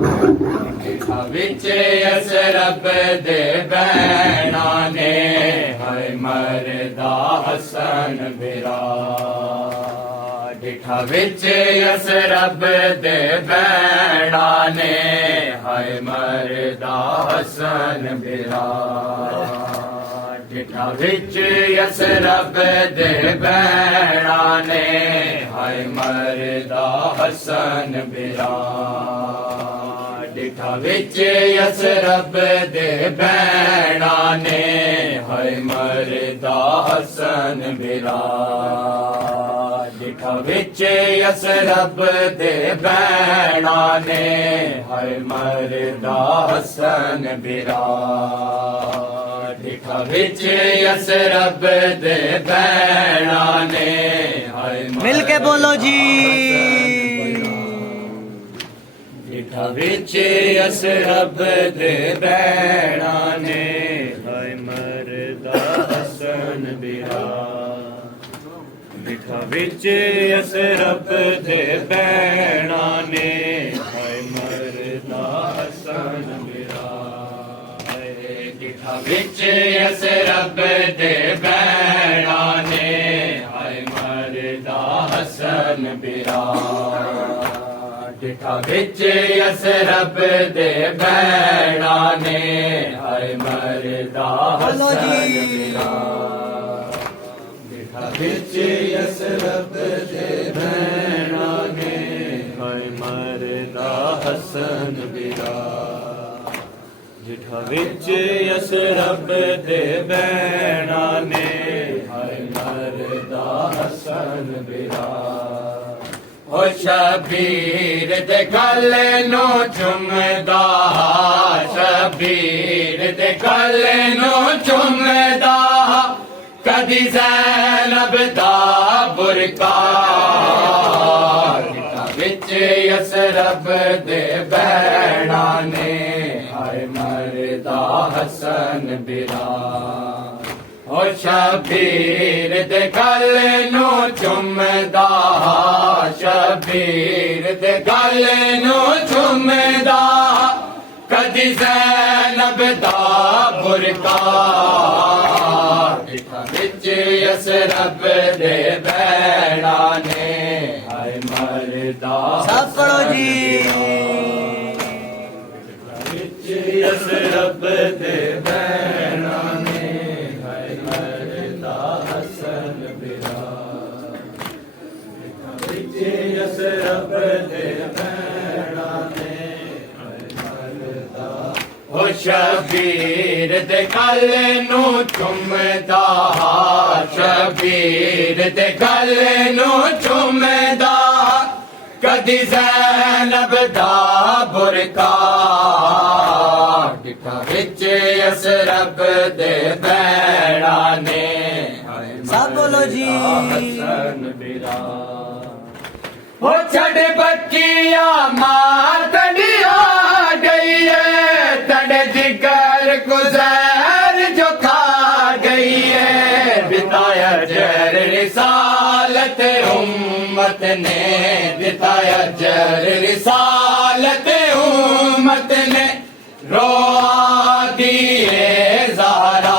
विच अस रब दे बैणा ने हाय मरदा हसन बिरा डिठा विच अस रब दे बैणा ने हाय मरदा हसन बिरा डिठा विच अस रब दे बैणा ने हाय मरदा हसन बिरा डिठा विच अस रब दे बैणा ने हाय मरदा हसन बिरा डिठा विच अस रब दे बैणा ने हाय मरदा हसन बिरा डिठा विच अस रब दे बैणा ने हाय मिल के बोलो जी डिठा विच अस रब दे बैणा ने हाय मरदा हसन बिरा डिठा विच अस रब दे बैणा ने हाय मरदा हसन बिरा डिठा विच अस रब दे बैणा ने हाय मरदा हसन बिरा डिठा विच अस रब दे बैणा ने हाय मरदा हसन बिरा डिठा विच अस रब दे बैणा ने हाय मरदा हसन बिरा डिठा विच अस रब दे बैणा ने हाय मरदा हसन बिरा ओ शबीर दे गले नो चुमदा शबीर दे गले नो चुमदा कदी ज़ैनब दा बुरका डिठा विच अस रब दे बैणा ने हाय मरदा हसन बिरा ओ शबीर दे गले नो चुमदा शबीर दे गले नो चुमदा कदी ज़ैनब दा बुरका डिठा विच अस रब दे बैणा ने हाय मरदा सब पढ़ो जी डिठा विच अस रब दे बैणा ने हाय मरदा हसन बिरा डिठा विच अस रब दे बैणा ने हाय मरदा ओ शबीर दे गले नो चुमदा शबीर दे गले नो चुमदा कदी ज़ैनब दा बुरका डिठा विच अस रब दे बैणा ने हाय सब बोलो जी हसन बिरा ओ छड़ बच्चिया मां तड़िया गई है तड़े जिगर गुजर जो खा गई है बिताया जर रिसालत उम्मत ने बिताया जर रिसालत उम्मत ने रोआ दिए ज़हरा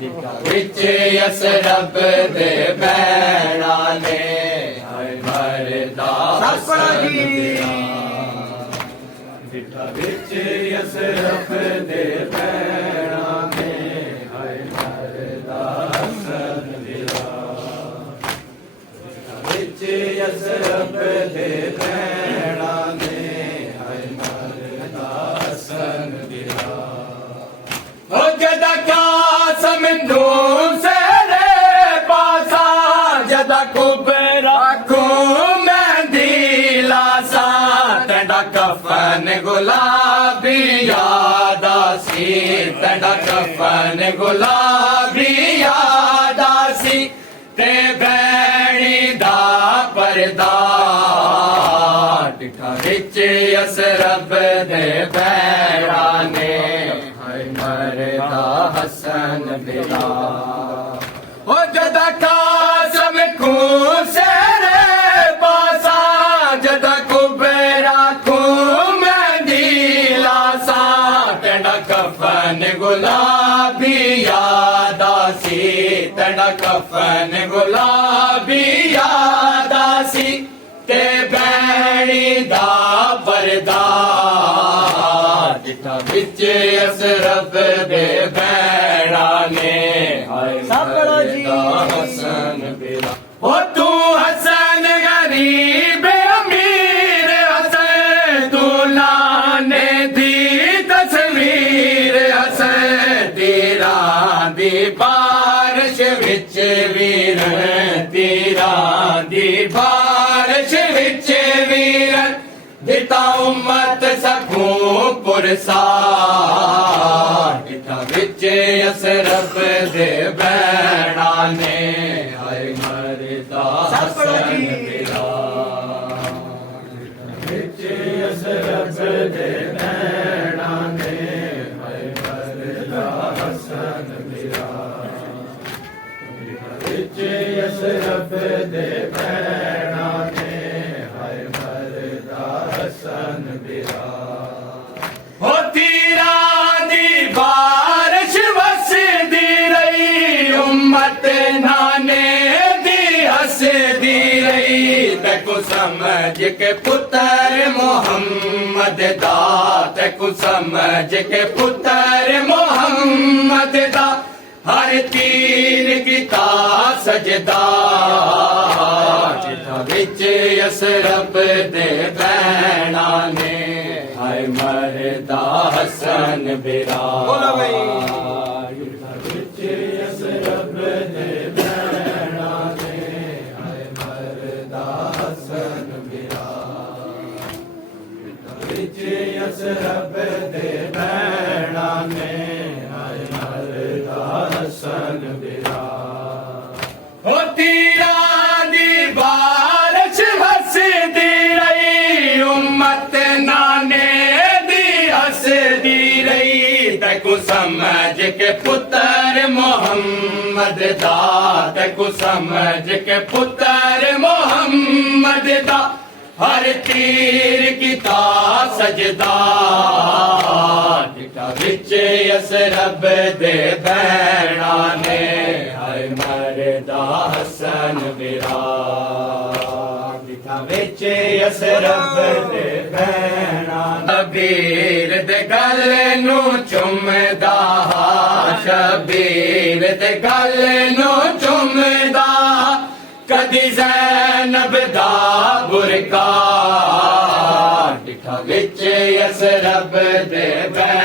डिठा विच अस रब दे बैणा ने हाय मरदा हसन बिरा डिठा विच अस रब दे बैणा ने हाय मरदा हसन बिरा डिठा विच अस रब दे बैणा ने हाय मरदा हसन बिरा ओ जदा कासम नूर से रे पासा जदा कुबरा को मेहंदी लासा तड़ा कफन गुलाबी याद आसी तड़ा कफन गुलाबी याद आसी ते बैणी दा पर्दा डिठा विच अस रब दे बैणा ने हाय मरदा हसन बिरा ओ जदा कासम को से रे पासा जदा कुबरा को कफन गुलाबी यादा सी ते बैणी दा परदा जिठा विच असरफ दे बैणा ने हाय सब पढ़ो जी। हसन बिरा ओ तू हसन गरीब अमीर हसन तू लाने दी तस्वीर हसन तेरा दी बारिश विच वीर तेरा दी बारिश विच वीर दिता उम्मत सकूं पुरसार दिता विच असरफ दे बैणा ने हाय मरदा सब पढ़ो हसन जी। बिरा विच असरफ दे बैणा ने हाय मरदा हसन बिरा विच असरफ दे बैणा ने हाय मरदा हसन बिरा हो तीरा दी बारिश वसदी रही उम्मत नाने दी हसदी रही तैको समझ के पुत्र मोहम्मद दा तैको समझ के पुत्र मोहम्मद दा हर तीर कीता सजदा जिथा विच असरफ दे बैणा ने हाय मरदा हसन बिरा बोलो भाई। जिथा विच असरफ दे बैणा ने हाय मरदा हसन बिरा जिथा विच असरफ दे बैणा ने हाय मरदा हसन बिरा हो तीरा दी बारिश हसदी रही उम्मत नाने दी हसदी रही तैको समझ के पुत्र मोहम्मद दा तैको समझ के पुत्र मोहम्मद दा हर तीर कीता सजदा जिठा विच असरफ दे बैणा ने हाय मरदा हसन बिरा जिठा विच असरफ दे बैणा शबीर दे गल नू चुमदा शबीर दे गल नू चुमदा कदी ज़ैनब दा बुरका जिठा विच असरफ दे बैणा